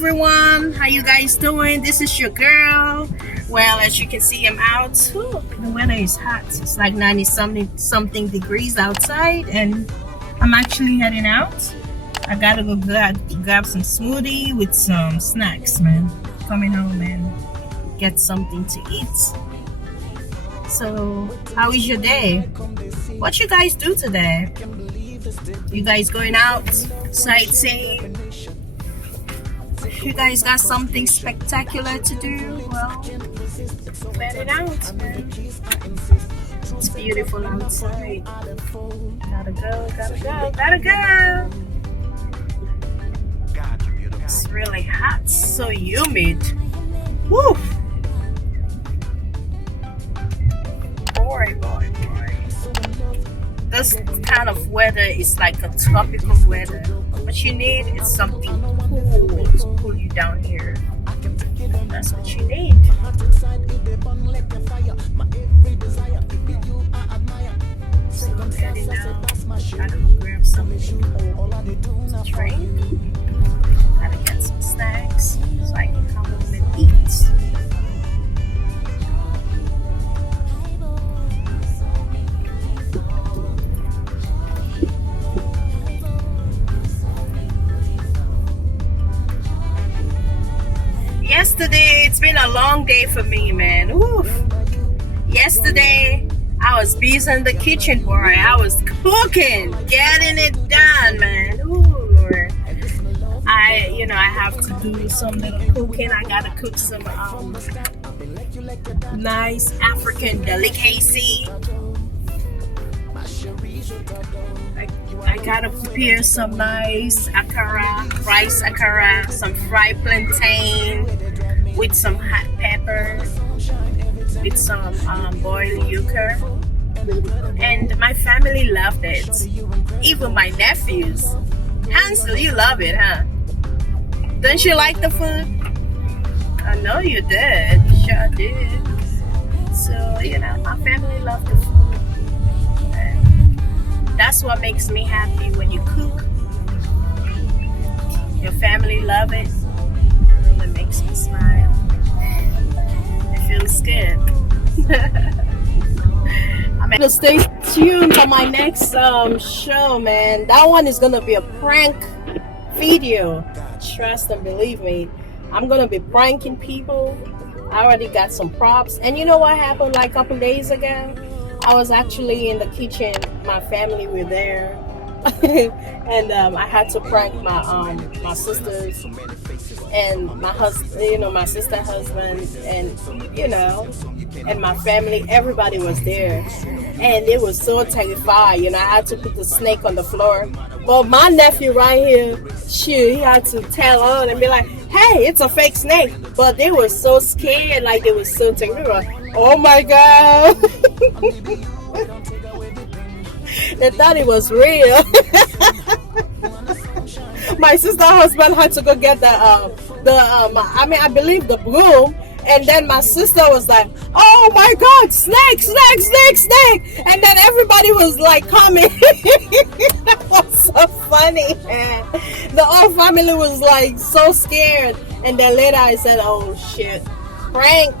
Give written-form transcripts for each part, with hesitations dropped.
everyone, how you guys doing? This is your girl. Well, as you can see, I'm out. Ooh, the weather is hot. It's like 90 something degrees outside, and I'm actually heading out. I gotta go grab some smoothie with some snacks, man. Coming home and get something to eat. So how is your day? What you guys do today? You guys going out sightseeing? You guys got something spectacular to do? Well, let it out, man. It's beautiful outside. Gotta go. It's really hot, so humid. Woo! Boy. This kind of weather is like a tropical weather. What you need is something cool to cool you down here. That's what you need. So I'm heading out. Gotta go grab something cold to drink. Gotta get some snacks so I can come home and eat. Yesterday, it's been a long day for me, man. Oof. Yesterday, I was busy in the kitchen, boy. I was cooking, getting it done, man. Ooh, Lord. I have to do some little cooking. I gotta cook some nice African delicacy. I gotta prepare some nice akara, rice akara, some fried plantain with some hot pepper, with some boiled yuca. And my family loved it. Even my nephews. Hansel, you love it, huh? Don't you like the food? I know you did. You sure did. So, my family loved the food. That's what makes me happy when you cook. Your family love it. It really makes me smile. It feels good. I'm gonna stay tuned for my next show, man. That one is gonna be a prank video. Trust and believe me. I'm gonna be pranking people. I already got some props. And you know what happened like a couple days ago? I was actually in the kitchen. My family were there, and I had to prank my sisters and my husband. My sister's husband, and and my family. Everybody was there, and it was so terrified. I had to put the snake on the floor. But my nephew right here, he had to tell on and be like, "Hey, it's a fake snake." But they were so scared, like they were so terrified. Oh my God. They thought it was real. My sister's husband had to go get I believe the broom, and then my sister was like, "Oh my God, snake!" And then everybody was like coming. That was so funny, man. The whole family was like so scared, and then later I said, "Oh shit, prank,"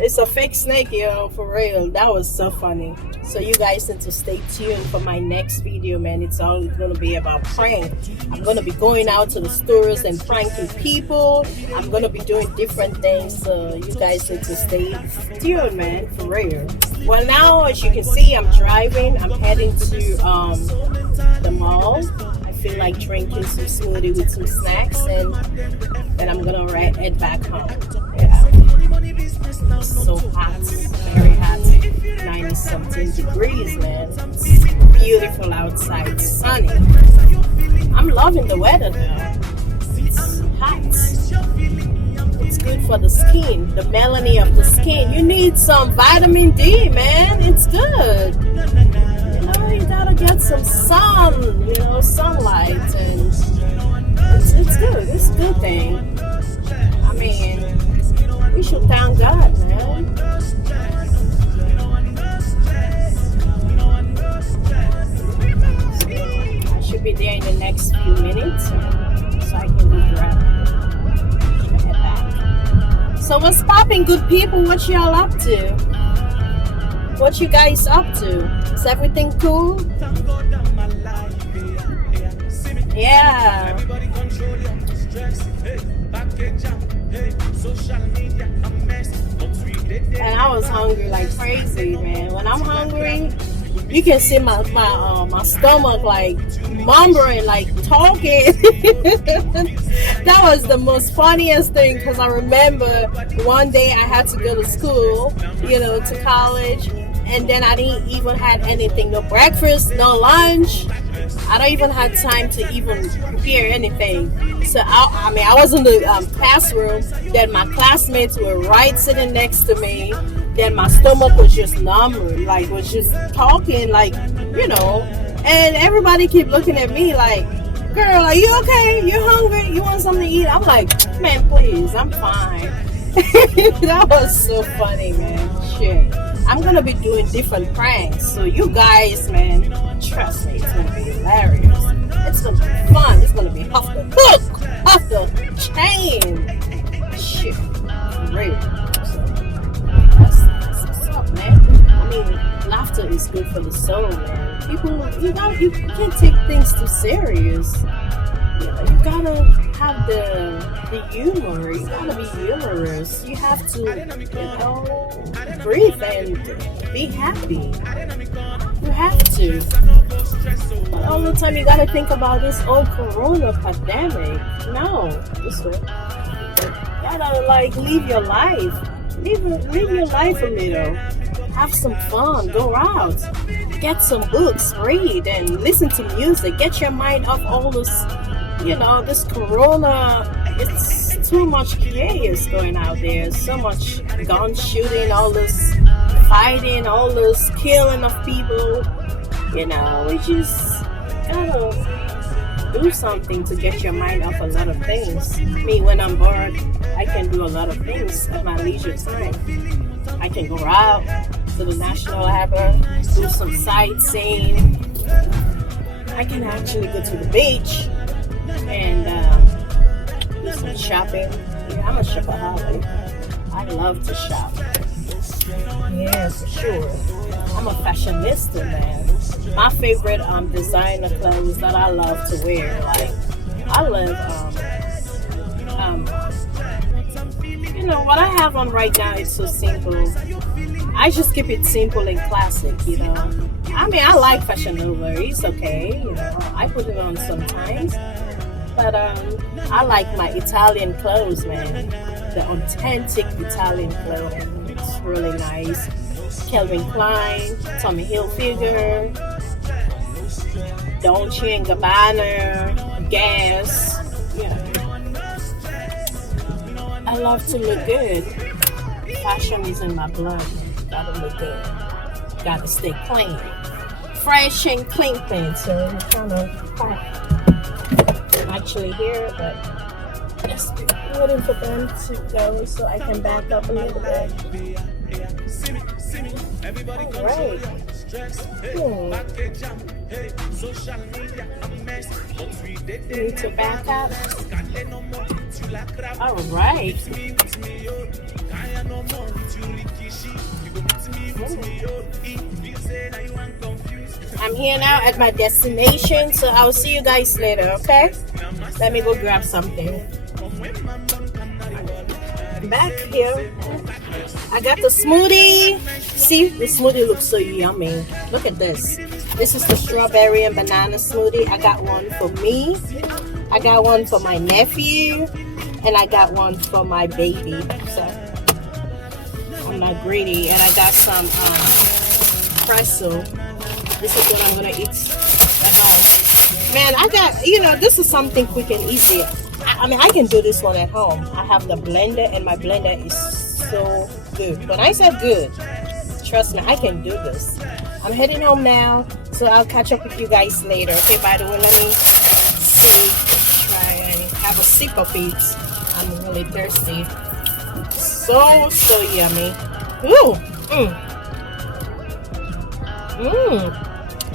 It's a fake snake, for real. That was so funny. So you guys need to stay tuned for my next video, man. It's all going to be about prank. I'm going to be going out to the stores and pranking people. I'm going to be doing different things. So you guys need to stay tuned, man, for real. Well, now, as you can see, I'm driving. I'm heading to the mall. I feel like drinking some smoothie with some snacks, and then I'm going to head back home. Yeah. So hot, very hot, 90 something degrees, man. It's beautiful outside, sunny. I'm loving the weather now. It's hot. It's good for the skin, the melanin of the skin. You need some vitamin D, man. It's good. You gotta get some sun, sunlight, and it's good. It's a good thing. I mean, we should thank God, man. I should be there in the next few minutes so I can be grabbed. So what's popping, good people? What y'all up to? What you guys up to? Is everything cool? Yeah. And I was hungry like crazy, man. When I'm hungry, you can see my stomach like mumbling, like talking. That was the most funniest thing, because I remember one day I had to go to school, to college, and then I didn't even have anything, no breakfast, no lunch. I don't even have time to even prepare anything. So I was in the classroom. Then my classmates were right sitting next to me. Then my stomach was just numb, like was just talking, like And everybody keep looking at me like, "Girl, are you okay? You hungry? You want something to eat?" I'm like, "Man, please, I'm fine." That was so funny, man. Shit. I'm gonna be doing different pranks, so you guys, man, trust me, it's gonna be hilarious. It's gonna be fun. It's gonna be off the hook, off the chain. Shit, for real. So, that's what's up, man. I mean, laughter is good for the soul, man. People, you can't take things too serious. You gotta have the humor. You gotta be humorous. You have to, breathe and be happy. You have to. But all the time you gotta think about this old corona pandemic. No, this way. You gotta live your life. Live your life a little. Have some fun. Go out. Get some books. Read and listen to music. Get your mind off all this. This corona, it's too much chaos going out there. So much gun shooting, all this fighting, all this killing of people. We just gotta do something to get your mind off a lot of things. Me, when I'm bored, I can do a lot of things at my leisure time. I can go out to the National Harbor, do some sightseeing. I can actually go to the beach and do some shopping. Yeah, I'm a shopaholic. I love to shop. Yeah, for sure. I'm a fashionista, man. My favorite designer clothes that I love to wear, like I love what I have on right now is so simple. I just keep it simple and classic, I mean, I like Fashion Nova. It's okay, I put it on sometimes. But I like my Italian clothes, man. The authentic Italian clothing. It's really nice. Calvin Klein, Tommy Hilfiger, Dolce & Gabbana, Guess. I love to look good. Fashion is in my blood. Gotta look good. Gotta stay clean. Fresh and clean. So I'm kind of actually here, but just waiting for them to go so I can back up a little bit. Alright. Need to back up. Alright. I'm here now at my destination, so I'll see you guys later, okay? Let me go grab something. I'm back here. I got the smoothie. See, the smoothie looks so yummy. Look at this. This is the strawberry and banana smoothie. I got one for me. I got one for my nephew. And I got one for my baby. So I'm not greedy. And I got some pretzel. This is what I'm gonna eat at home. Man, I got, this is something quick and easy. I mean, I can do this one at home. I have the blender, and my blender is so good. When I say good, trust me, I can do this. I'm heading home now, so I'll catch up with you guys later. Okay, by the way, let me try and have a sip of it. I'm really thirsty. So yummy. Ooh,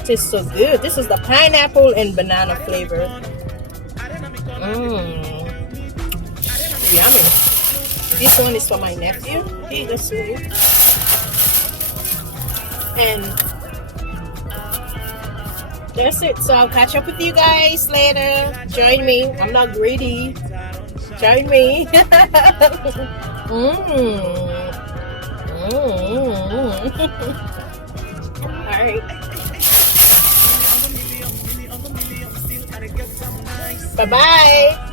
tastes so good. This is the pineapple and banana flavor. Yummy. This one is for my nephew. Here you go, sweetie. And that's it. So I'll catch up with you guys later. Join me. I'm not greedy. Join me. Alright. Bye-bye.